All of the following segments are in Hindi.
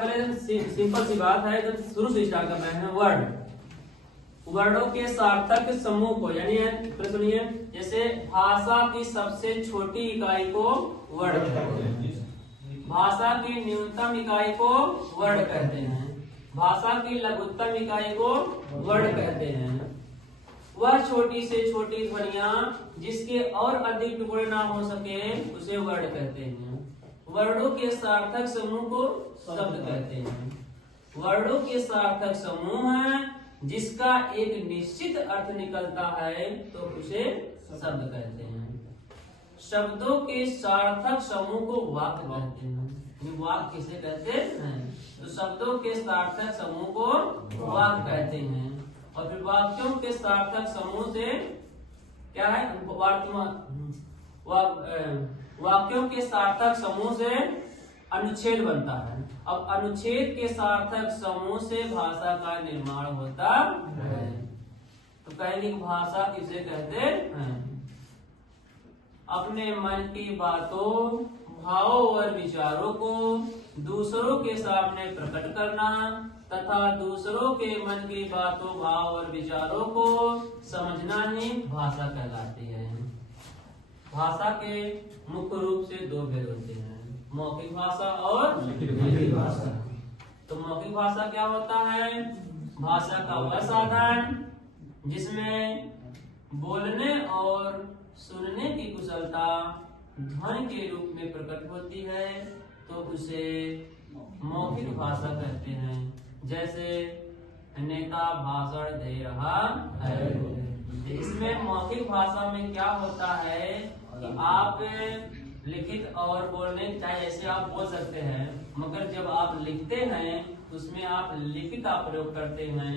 पहले सिंपल सी बात है, जब शुरू से स्टार्ट कर रहे हैं वर्ड, वर्णों के सार्थक समूह को, यानी सुनिए, जैसे भाषा की सबसे छोटी इकाई को वर्ड कहते हैं, भाषा की न्यूनतम इकाई को वर्ड कहते हैं, भाषा की लघुत्तम इकाई को वर्ड कहते हैं। वह छोटी से छोटी ध्वनियां जिसके और अधिक टुकड़े ना हो सके उसे वर्ड कहते हैं। वर्णों के सार्थक समूह को शब्द कहते हैं। वर्णों के सार्थक समूह है जिसका एक निश्चित अर्थ निकलता है तो उसे शब्द कहते हैं। शब्दों के सार्थक समूह को वाक्य कहते हैं। वाक्य किसे कहते हैं? तो शब्दों के सार्थक समूह को वाक्य कहते हैं। और फिर वाक्यों के सार्थक समूह से क्या है? वाक्यों के सार्थक समूह से अनुच्छेद बनता है। अब अनुच्छेद के सार्थक समूह से भाषा का निर्माण होता है। तो कहेंगे भाषा किसे कहते हैं? अपने मन की बातों, भावों और विचारों को दूसरों के सामने प्रकट करना तथा दूसरों के मन की बातों, भाव और विचारों को समझना ही भाषा कहलाती है। भाषा के मुख्य रूप से दो भेद होते हैं, मौखिक भाषा और लिखित भाषा। तो मौखिक भाषा क्या होता है? भाषा का वह साधन जिसमें बोलने और सुनने की कुशलता ध्वनि के रूप में प्रकट होती है तो उसे मौखिक भाषा कहते हैं। जैसे नेता भाषण दे रहा है, इसमें मौखिक भाषा में क्या होता है कि आप लिखित और बोलने चाहे ऐसे आप बोल सकते हैं, मगर जब आप लिखते हैं तो उसमें आप लिखित का प्रयोग करते हैं।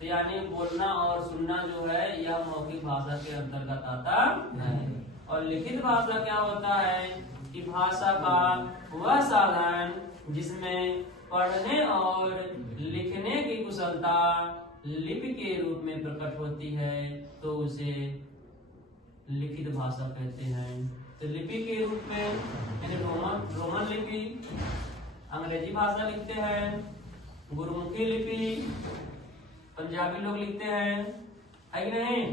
तो यानी बोलना और सुनना जो है यह मौखिक भाषा के अंतर्गत आता है। और लिखित भाषा क्या होता है कि भाषा का वह साधन जिसमें पढ़ने और लिखने की कुशलता लिपि के रूप में प्रकट होती है तो उसे लिखित भाषा कहते हैं। तो लिपि के रूप में यानी रोमन लिपि, अंग्रेजी भाषा लिखते हैं, गुरमुखी लिपि पंजाबी लोग लिखते हैं, है कि नहीं?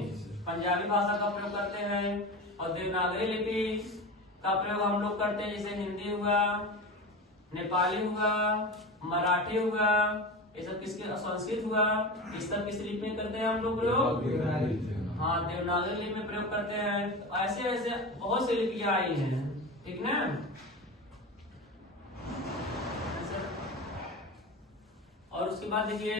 पंजाबी भाषा का प्रयोग करते हैं। और देवनागरी लिपि का प्रयोग हम लोग करते हैं, जैसे हिंदी हुआ, नेपाली हुआ, मराठी हुआ, ये सब किसके, संस्कृत हुआ, इस सब किस लिपि में करते हैं हम लोग प्रयोग? हाँ, देवनागरी लिपि में प्रयोग करते हैं। तो ऐसे ऐसे बहुत सी लिपियां आई हैं, ठीक ना? और उसके बाद देखिए